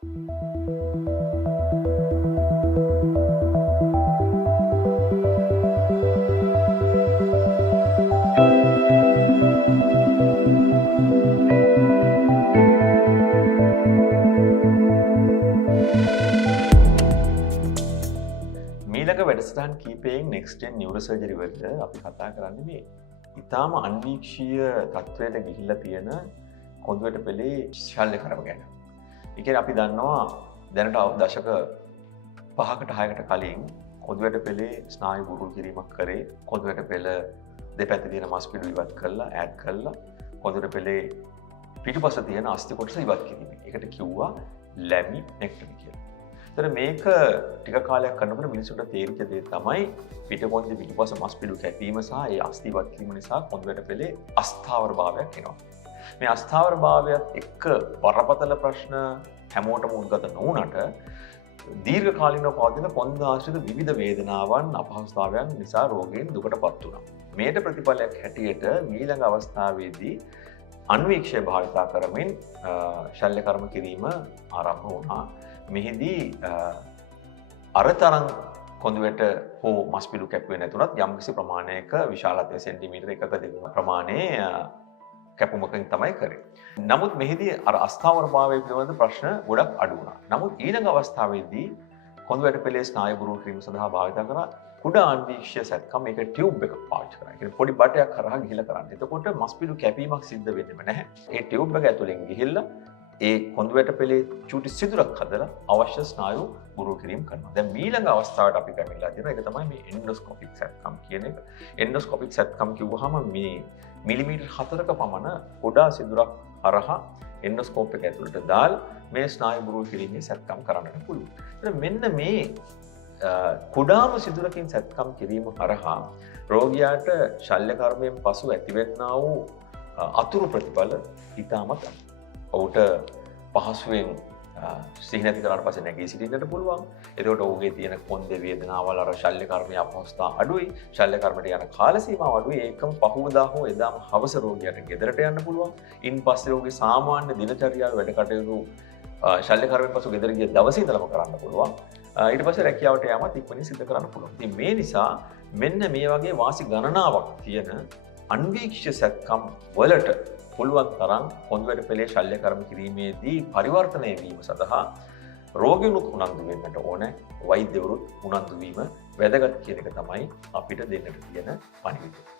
මීළඟ වැඩසටහන් කීපයෙන් next gen neurosurgery වලට අපි කතා කරන්නේ මේ ඊටාම අන්වීක්ෂීය තත්වයට ගිහිල්ලා තියෙන කොඳුවැට පෙළේ ශල්‍ය කර්ම ගැන. ඒ කියන්නේ අපි දන්නවා දැනට දශක 5කට 6කට කලින් කොඳුවැට පෙළේ ස්නායු බුරුල් කිරීමක් කරේ කොඳුවැට පෙළ දෙපැත්තේ තියෙන මස් පිඩු ඉවත් කරලා ඈඩ් කරලා කොඳුවැට පෙළේ පිටුපස තියෙන අස්ථි කොටස ඉවත් කිරීම. ඒකට කිව්වා ලැමිනෙක්ටමි කියලා. ඒතර මේක ටික කාලයක් කරනකොට මිනිසුන්ට තේරිච්ච දේ තමයි පිටකොන්දේ පිටුපස මස් පිඩු කැපීම සහ ඒ අස්ථි ඉවත් කිරීම නිසා කොඳුවැට පෙළේ අස්ථාවර භාවයක් එනවා. මේ අස්ථාවර භාවයත් එක්ක බරපතල ප්‍රශ්න හැමෝටම උද්ගත නොවුනට දීර්ඝ කාලිනව පවතින කොන්ද ආශ්‍රිත විවිධ වේදනාවන් අපහසුතාවයන් නිසා රෝගීන් දුකටපත් වුණා. මේට ප්‍රතිඵලයක් හැටියට ඊළඟ අවස්ථාවේදී අන්වීක්ෂය භාවිතා කරමින් ශල්‍ය කර්ම කිරීම ආරම්භ වුණා. මෙහිදී අරතරන් කොඳුවැට හෝ මස් පිඩු කැපුවේ නැතුණත් යම්කිසි ප්‍රමාණයක විශාලත්වය සෙන්ටිමීටර 1ක 2ක ප්‍රමාණයේ කැපුමකින් තමයි කරේ. නමුත් මෙහිදී අර අස්ථාවර භාවය පිළිබඳ ප්‍රශ්න ගොඩක් අඩු වුණා. නමුත් ඊළඟ අවස්ථාවේදී කොඳුවැට පෙළේ ස්නායු බුරුල් කිරීම සඳහා භාවිත කරන කුඩා අන්වීක්ෂය සැත්කම් මේක ටියුබ් එකක් පාවිච්චි කරනවා. ඒ කියන්නේ පොඩි බටයක් කරා ගිහිලා කරන්නේ. එතකොට මස් පිඩු කැපීමක් සිද්ධ වෙන්නේම නැහැ. ඒ ටියුබ් එක ඇතුලෙන් ගිහිල්ලා ඒ කොඳුවැට පෙළේ චූටි සිදුරක් හදලා අවශ්‍ය ස්නායු බුරුල් කිරීම කරනවා. දැන් ඊළඟ අවස්ථාවට අපි පැමිණලා තියෙනවා. ඒක තමයි මේ එන්ඩොස්කොපික් සැත්කම් කියන එක. එන්ඩොස්කොපික් සැත්කම් කිව්වහම මේ මිලිමීටර් 4ක පමණ කුඩා සිදුරක් හරහා එන්ඩොස්කෝප් එක ඇතුළට දාලා මේ ස්නායු බුරුල් කිරීමේ සැත්කම් කරන්නට පුළුවන්. එතන මෙන්න මේ කුඩාම සිදුරකින් සැත්කම් කිරීම හරහා රෝගියාට ශල්‍ය කර්මයෙන් පසු ඇතිවෙන්නා වූ අතුරු ප්‍රතිඵල ඉතාමත් ඔහුට පහසුවෙන් සිහි නැති කරාට පස්සේ නැගී සිටින්නට පුළුවන්. එතකොට ඔහුගේ තියෙන කොන්දේ වේදනාවල් අර ශල්‍ය කර්මයේ අපහසුතා අඩුයි. ශල්‍ය කර්මයට යන කාල සීමාව අඩුයි. ඒකම පහුවදා හෝ එදාම හවස රෝගියාට ගෙදරට යන්න පුළුවන්. ඉන්පස්සේ ඔහුගේ සාමාන්‍ය දිනචර්යාව වැඩ කටයුතු ශල්‍ය කර්මයෙන් පසු ගෙදර ගිය දවසේ ඉඳලම කරන්න පුළුවන්. ඊට පස්සේ රැකියාවට යාමත් ඉක්මනින් සිදු කරන්න පුළුවන්. ඉතින් මේ නිසා මෙන්න මේ වගේ වාසි ගණනාවක් තියෙන අන්වීක්ෂ්‍ය සැත්කම් වලට පුළුවන් තරම් කොඳුවැට පෙළේ ශල්‍ය කර්ම කිරීමේදී පරිවර්තනය වීම සඳහා රෝගීනුත් උනන්දු වෙන්නට ඕනේ, වෛද්‍යවරුත් උනන්දු වීම වැදගත් කියන එක තමයි අපිට දෙන්නට තියෙන පණිවිඩය.